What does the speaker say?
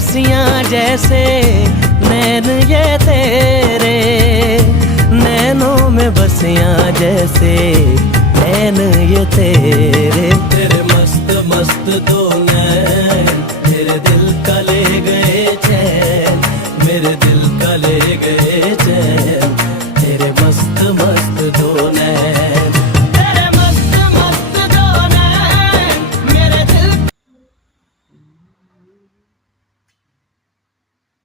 बसियां जैसे नैन ये तेरे, नैनों में बसियां जैसे नैन ये तेरे। तेरे मस्त मस्त दो नैन मेरे दिल का ले गए चैन, मेरे दिल का ले गए